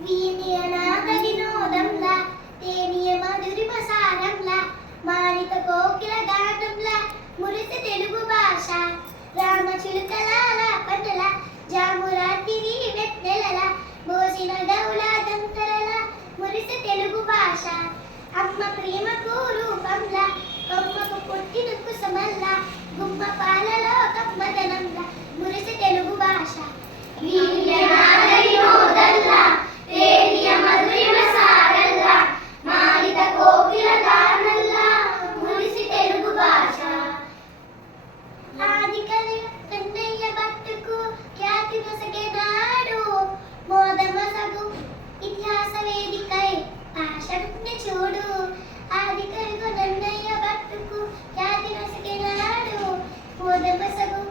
వీణ్యనాద వినోదంలా తేనియ మధురిమ సారంలా మాణిక కోకిల గానంలా మురిసి తెలుగు భాష రామచిలుకలాల పంటల జామురాతిరి వెన్నెలల మోసిన గౌల దంతరల మురిసి తెలుగు భాష అమ్మ ప్రేమకు రూపంలా కొమ్మకు పుట్టిన కుసమల్లా గుమ్మ పాలలో కమ్మదనంలా మురిసి తెలుగు భాష వీణ్యనాద వినోదంలా తేనియ మధురిమ సారంలా మాణిక కోకిల గానంలా మురిసి తెలుగు భాష ఆదికవి కన్నయ్య భక్తుకు ఖ్యాతి నొసగెనాడు మోదమసగు ఇతిహాస వేదికై ఆశక్తి చూడు ఆదికవి కన్నయ్య భక్తుకు ఖ్యాతి నొసగెనాడు మోదమసగు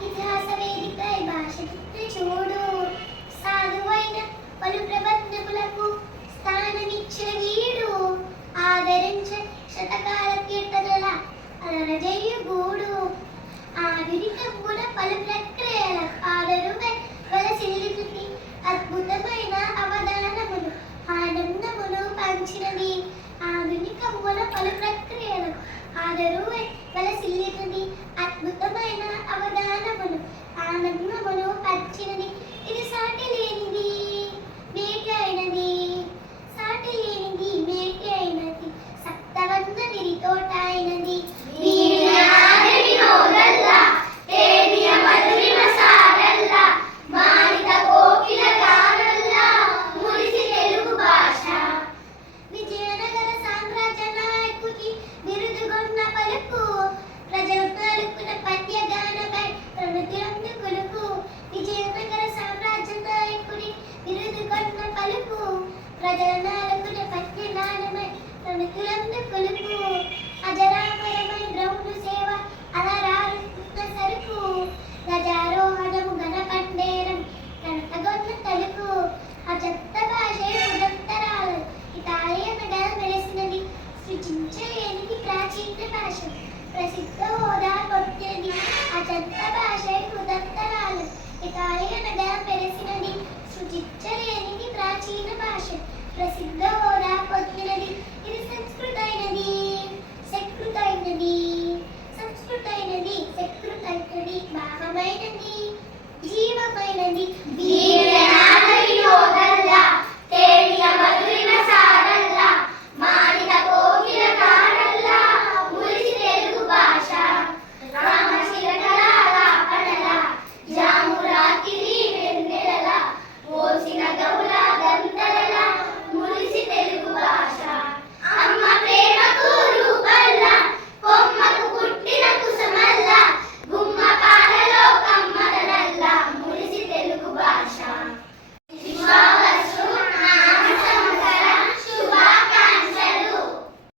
ఇతిహాస వేదికై భాషక్తి చూడు సాధువైన పలు ప్రబంధములకు స్థానమిచ్చిన వీడు ఆదరించ శతకాల కీర్తనల అలరజయ్య గూడు ఆధునికమున పలు ప్రక్రియల ఆదరువై వలసిల్లితుంది అద్భుతమైన అవధానములు ఆనందములు పంచినది ఆధునికమున పలు ప్రక్రియలు ఆదరువై వలసిల్లితుంది అద్భుతమైన అవధానములు ఆనందములు పంచినది ఇది సాటి లేనిది మేటి అయినది సాటి లేనిది మేటి అయినది సప్తవంద విరితోట అయినది వీణ్యనాద వినోదంలా తేనియ మధురిమ సారంలా మాణిక కోకిల గానంలా మురిసి తెలుగు భాష విజయనగర సామ్రాజ్య నాయకుడి బిరుదుగొన్న పలుకు ప్రజలు పలుకున పద్య గానమై ప్రముఖులందు కొలుకు విజయనగర సామ్రాజ్య నాయకుడి బిరుదుగొన్న పలుకు ప్రజల నాలుగున పద్య గానమై ప్రముఖులందు కొలుకు అజరామరమై బ్రహ్మ సేవ అలరారుతున్న సరుకు గజారోహణము గణపండేరం కనకగొన్న తలుకు అజంత భాషే ఉదంతరాలు ఇటాలియన్గా మెలిసినది సృజించలేనిది ప్రాచీన భాష ప్రసిద్ధ హోదా పొందినది అజంత భాషే ఉదంతరాలు ఇటాలియన్గా మెలిసినది సృజించలేనిది ప్రాచీన భాష ప్రసిద్ధ హోదా పొందినది ఇది సంస్కృతైనది సకృతైనది సంస్కృతైనది సకృతైనది భావమైనది జీవమైనది